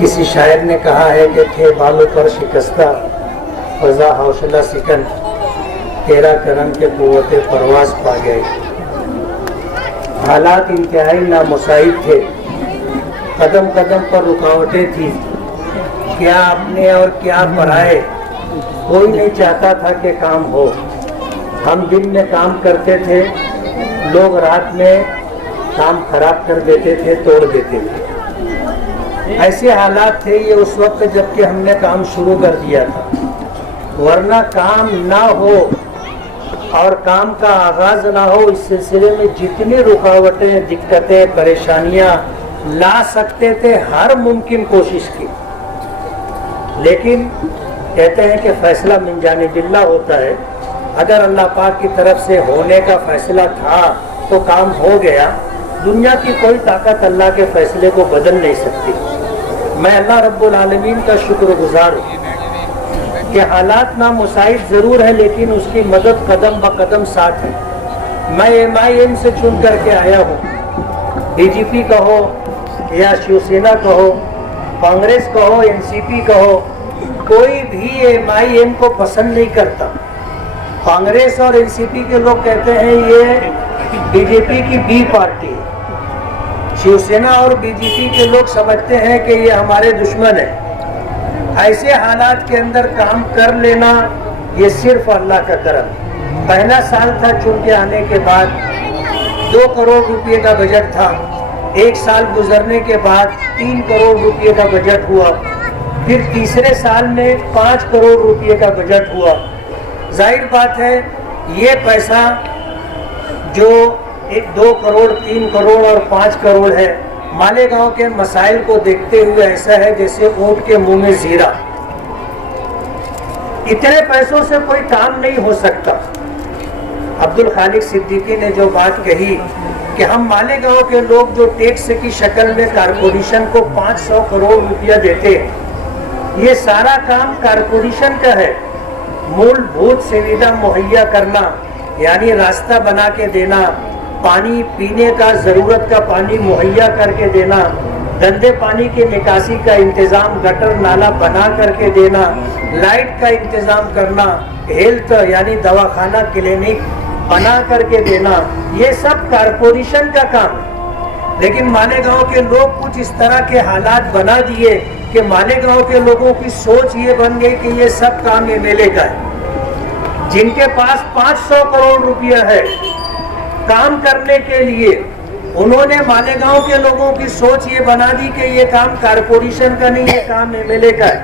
کسی شاعر نے کہا ہے کہ تھے بالوں پر شکستہ فضا حوصلہ سکن، تیرا کرم کے قوت پرواز پا گئے۔ حالات انتہائی نامساعد تھے، قدم قدم پر رکاوٹیں تھیں، کیا اپنے اور کیا پرائے، کوئی نہیں چاہتا تھا کہ کام ہو۔ ہم دن میں کام کرتے تھے، لوگ رات میں کام خراب کر دیتے تھے، توڑ دیتے تھے۔ ایسے حالات تھے یہ اس وقت جب کہ ہم نے کام شروع کر دیا تھا، ورنہ کام نہ ہو اور کام کا آغاز نہ ہو، اس سلسلے میں جتنی رکاوٹیں، دقتیں، پریشانیاں لا سکتے تھے ہر ممکن کوشش کی، لیکن کہتے ہیں کہ فیصلہ من جانب اللہ ہوتا ہے۔ اگر اللہ پاک کی طرف سے ہونے کا فیصلہ تھا تو کام ہو گیا۔ دنیا کی کوئی طاقت اللہ کے فیصلے کو بدل نہیں سکتی۔ میں اللہ رب العالمین کا شکر گزار ہوں کہ حالات نامساعد ضرور ہے لیکن اس کی مدد قدم بقدم ساتھ ہے۔ میں MIM سے چن کر کے آیا ہوں، BJP کہو یا شیو سینا کہو، کانگریس کہو، NCP کہو، کوئی بھی MIM کو پسند نہیں کرتا۔ کانگریس اور NCP کے لوگ کہتے ہیں یہ BJP کی B پارٹی ہے، شیو سینا اور BJP کے لوگ سمجھتے ہیں کہ یہ ہمارے دشمن ہیں۔ ایسے حالات کے اندر کام کر لینا یہ صرف اللہ کا کرم۔ پہلا سال تھا چن کے آنے کے بعد 2 کروڑ روپے کا بجٹ تھا، 1 سال گزرنے کے بعد 3 کروڑ روپے کا بجٹ ہوا، پھر تیسرے سال میں 5 کروڑ روپے کا بجٹ ہوا۔ ظاہر بات ہے یہ پیسہ جو 2 کروڑ 3 کروڑ اور 5 کروڑ ہے، مالیگاؤں کے مسائل کو دیکھتے ہوئے ایسا ہے جیسے اونٹ کے منہ میں زیرہ۔ اتنے پیسوں سے کوئی کام نہیں ہو سکتا۔ عبدالخالق صدیقی نے جو بات کہی کہ ہم مالیگاؤں کے لوگ جو ٹیکس کی شکل میں کارپوریشن کو 500 کروڑ روپیہ دیتے ہیں، یہ سارا کام کارپوریشن کا ہے۔ مول بھوت سویدھا مہیا کرنا یعنی راستہ بنا کے دینا، پانی پینے کا ضرورت کا پانی مہیا کر کے دینا، گندے پانی کی نکاسی کا انتظام، گٹر نالا بنا کر کے دینا، لائٹ کا انتظام کرنا، ہیلتھ یعنی دواخانہ کلینک بنا کر کے دینا، یہ سب کارپوریشن کا کام ہے۔ لیکن مالیگاؤں کے لوگ کچھ اس طرح کے حالات بنا دیے کہ مالیگاؤں کے لوگوں کی سوچ یہ بن گئی کہ یہ سب کام MLA کا ہے۔ جن کے پاس 500 کروڑ روپیہ ہے کام کرنے کے لیے، انہوں نے مالیگاؤں کے لوگوں کی سوچ یہ بنا دی کہ یہ کام کارپوریشن کا نہیں، یہ کام MLA کا ہے۔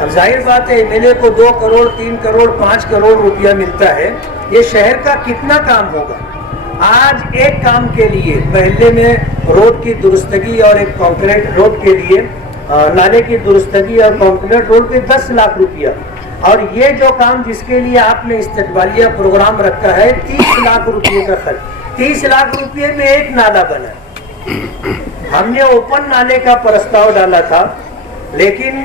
اب ظاہر بات ہے MLA کو 2 کروڑ 3 کروڑ 5 کروڑ روپیہ ملتا ہے، یہ شہر کا کتنا کام ہوگا؟ آج ایک کام کے لیے محلے میں روڈ کی درستگی اور ایک کانکریٹ روڈ کے لیے نالے کی درستگی اور کانکریٹ روڈ پہ 10 لاکھ روپیہ، اور یہ جو کام جس کے لیے آپ نے استقبالیہ پروگرام رکھا ہے 30 لاکھ روپیے کا خرچ، 30 لاکھ روپیے میں ایک نالا بنا۔ ہم نے اوپن نالے کا پرستاؤ ڈالا تھا، لیکن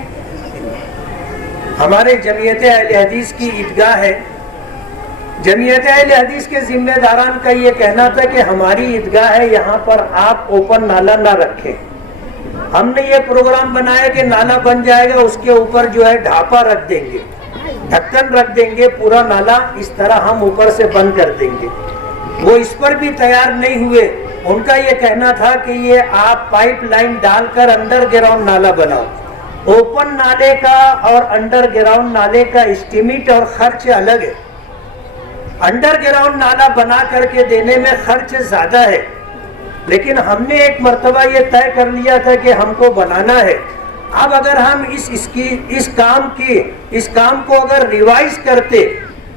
ہمارے جمعیت اہل حدیث کی عیدگاہ ہے، جمعیت اہل حدیث کے ذمہ داران کا یہ کہنا تھا کہ ہماری عیدگاہ ہے، یہاں پر آپ اوپن نالا نہ رکھیں۔ ہم نے یہ پروگرام بنایا کہ نالا بن جائے گا، اس کے اوپر جو ہے ڈھاپا رکھ دیں گے، ڈھکن رکھ دیں گے، پورا نالا اس طرح ہم اوپر سے بند کر دیں گے۔ وہ اس پر بھی تیار نہیں ہوئے، ان کا یہ کہنا تھا کہ یہ آپ پائپ لائن ڈال کر انڈر گراؤنڈ نالا بناؤ۔ اوپن نالے کا اور انڈر گراؤنڈ نالے کا اسٹیمیٹ اور خرچ الگ ہے۔ انڈر گراؤنڈ نالا بنا کر کے دینے میں خرچ زیادہ ہے، لیکن ہم نے ایک مرتبہ یہ طے کر لیا تھا کہ ہم کو بنانا ہے۔ اب اگر ہم اس کام کو اگر ریوائز کرتے،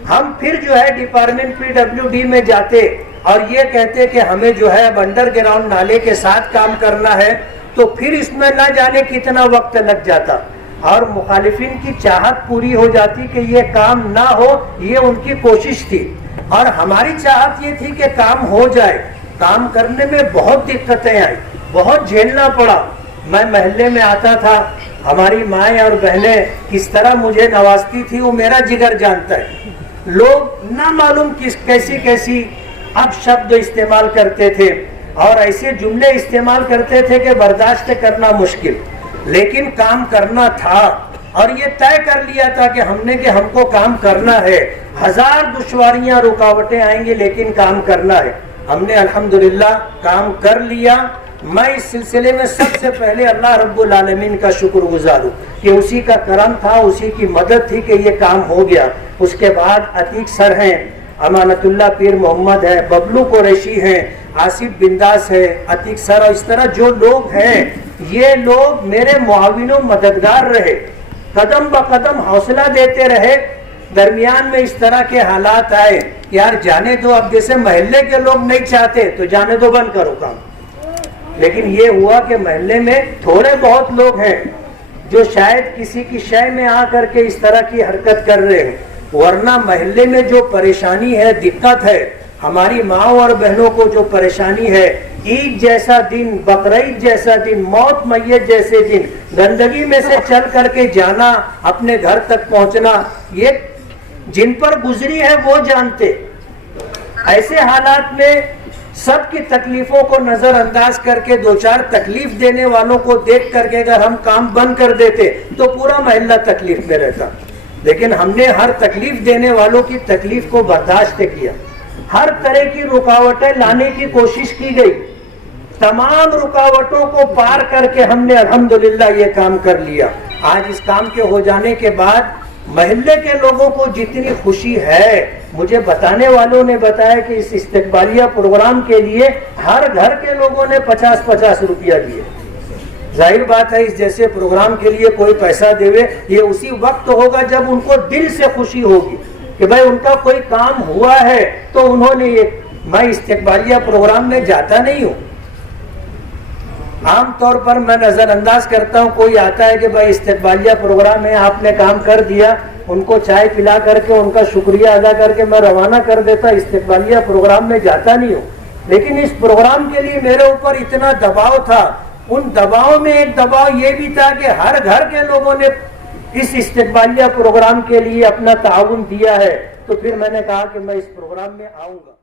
ہم پھر جو ہے ڈپارٹمنٹ PWD میں جاتے اور یہ کہتے کہ ہمیں جو ہے اب انڈر گراؤنڈ نالے کے ساتھ کام کرنا ہے، تو پھر اس میں نہ جانے کتنا وقت لگ جاتا، اور مخالفین کی چاہت پوری ہو جاتی کہ یہ کام نہ ہو، یہ ان کی کوشش تھی، اور ہماری چاہت یہ تھی کہ کام ہو جائے۔ کام کرنے میں بہت دقتیں آئی، بہت جھیلنا پڑا۔ میں محلے میں آتا تھا، ہماری مائیں اور بہنیں کس طرح مجھے نوازتی تھی وہ میرا جگر جانتا ہے۔ لوگ نہ معلوم کیسی اب شبد استعمال کرتے تھے اور ایسے جملے استعمال کرتے تھے کہ برداشت کرنا مشکل۔ لیکن کام کرنا تھا اور یہ طے کر لیا تھا کہ ہم کو کام کرنا ہے. 1000 دشواریاں رکاوٹیں آئیں گی لیکن کام کرنا ہے. ہم نے الحمدللہ کام کر لیا. میں اس سلسلے میں سب سے پہلے اللہ رب العالمین کا شکر گزار ہوں کہ اسی کا کرم تھا, اسی کی مدد تھی کہ یہ کام ہو گیا. اس کے بعد عتیق سر ہیں, امانت اللہ پیر محمد ہے, ببلو قریشی ہیں, آصف بنداس ہے, عتیق سر, اور اس طرح جو لوگ ہیں یہ لوگ میرے معاون و مددگار رہے, قدم بقدم حوصلہ دیتے رہے. درمیان میں اس طرح کے حالات آئے, یار جانے دو, اب جیسے محلے کے لوگ نہیں چاہتے تو جانے دو, بند کرو کام. لیکن یہ ہوا کہ محلے میں تھوڑے بہت لوگ ہیں جو شاید کسی کی شے میں آ کر کے اس طرح کی حرکت کر رہے ہیں, ورنہ محلے میں جو پریشانی ہے, دقت ہے, ہماری ماؤں اور بہنوں کو جو پریشانی ہے, عید جیسا دن, بقرعید جیسا دن, موت میت جیسے دن, گندگی میں سے چل کر کے جانا, اپنے گھر تک پہنچنا, یہ جن پر گزری ہے وہ جانتے. ایسے حالات میں سب کی تکلیفوں کو نظر انداز کر کے 2-4 تکلیف دینے والوں کو دیکھ کر کے اگر ہم کام بند کر دیتے تو پورا محلہ تکلیف میں رہتا. لیکن ہم نے ہر تکلیف دینے والوں کی تکلیف کو برداشت کیا, ہر طرح کی رکاوٹیں لانے کی کوشش کی گئی. تمام رکاوٹوں کو پار کر کے ہم نے الحمدللہ یہ کام کر لیا. آج اس کام کے ہو جانے کے بعد محلے کے لوگوں کو جتنی خوشی ہے, مجھے بتانے والوں نے بتایا کہ اس استقبالیہ پروگرام کے لیے ہر گھر کے لوگوں نے 50-50 روپیہ دیے. ظاہر بات ہے اس جیسے پروگرام کے لیے کوئی پیسہ دے, یہ اسی وقت ہوگا جب ان کو دل سے خوشی ہوگی کہ بھائی ان کا کوئی کام ہوا ہے تو انہوں نے یہ. میں استقبالیہ پروگرام میں جاتا نہیں ہوں, عام طور پر میں نظر انداز کرتا ہوں, کوئی آتا ہے کہ بھائی استقبالیہ پروگرام ہے, آپ نے کام کر دیا, ان کو چائے پلا کر کے ان کا شکریہ ادا کر کے میں روانہ کر دیتا. استقبالیہ پروگرام میں جاتا نہیں ہوں. لیکن اس پروگرام کے لیے میرے اوپر اتنا دباؤ تھا, ان دباؤ میں ایک دباؤ یہ بھی تھا کہ ہر گھر کے لوگوں نے اس استقبالیہ پروگرام کے لیے اپنا تعاون دیا ہے. تو پھر میں نے کہا کہ میں اس پروگرام میں آؤں گا.